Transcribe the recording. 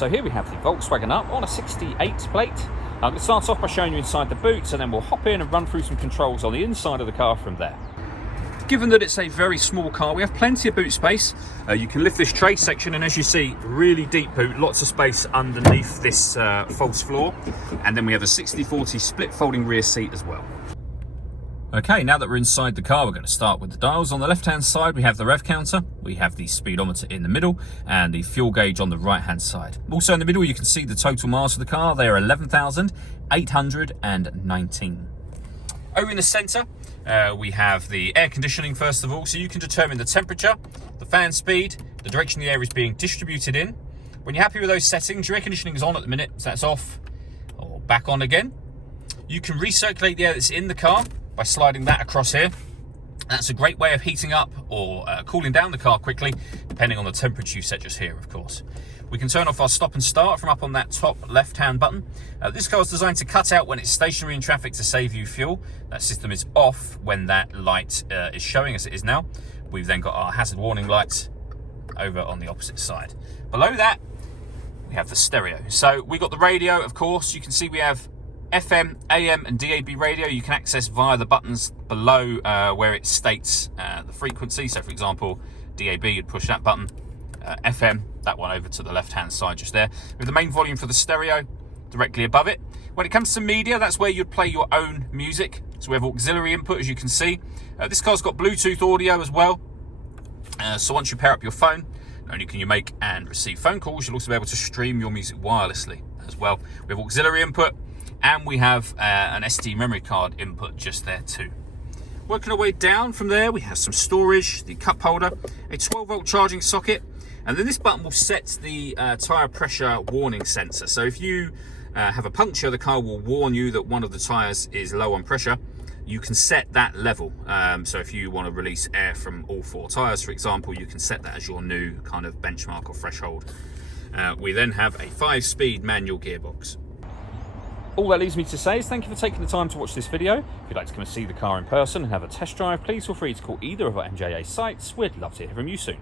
So here we have the Volkswagen UP on a 68 plate. I'm going to start off by showing you inside the boot, and then we'll hop in and run through some controls on the inside of the car from there. Given that it's a very small car, we have plenty of boot space. You can lift this tray section, and as you see, really deep boot, lots of space underneath this false floor. And then we have a 60/40 split folding rear seat as well. Okay, now that we're inside the car, we're going to start with the dials. On the left-hand side, we have the rev counter, we have the speedometer in the middle, and the fuel gauge on the right-hand side. Also in the middle, you can see the total miles for the car. They are 11,819. Over in the centre, we have the air conditioning first of all, so you can determine the temperature, the fan speed, the direction the air is being distributed in. When you're happy with those settings, your air conditioning is on at the minute, so that's off or back on again. You can recirculate the air that's in the car by sliding that across here. That's a great way of heating up or cooling down the car quickly, depending on the temperature you set just here, of course. We can turn off our stop and start from up on that top left-hand button. This car is designed to cut out when it's stationary in traffic to save you fuel. That system is off when that light is showing, as it is now. We've then got our hazard warning lights over on the opposite side. Below that, we have the stereo. So we got the radio, of course. You can see we have FM, AM and DAB radio. You can access via the buttons below where it states the frequency. So for example, DAB, you'd push that button. FM, that one over to the left hand side just there, with the main volume for the stereo directly above it. When it comes to media, that's where you'd play your own music. So we have auxiliary input, as you can see. This car's got Bluetooth audio as well. So once you pair up your phone, not only can you make and receive phone calls, you'll also be able to stream your music wirelessly as well. We have auxiliary input, and we have an SD memory card input just there too. Working our way down from there, we have some storage, the cup holder, a 12-volt charging socket, and then this button will set the tyre pressure warning sensor. So if you have a puncture, the car will warn you that one of the tyres is low on pressure. You can set that level. So if you want to release air from all 4 tyres, for example, you can set that as your new kind of benchmark or threshold. We then have a 5-speed manual gearbox. All that leaves me to say is thank you for taking the time to watch this video. If you'd like to come and see the car in person and have a test drive, please feel free to call either of our MJA sites. We'd love to hear from you soon.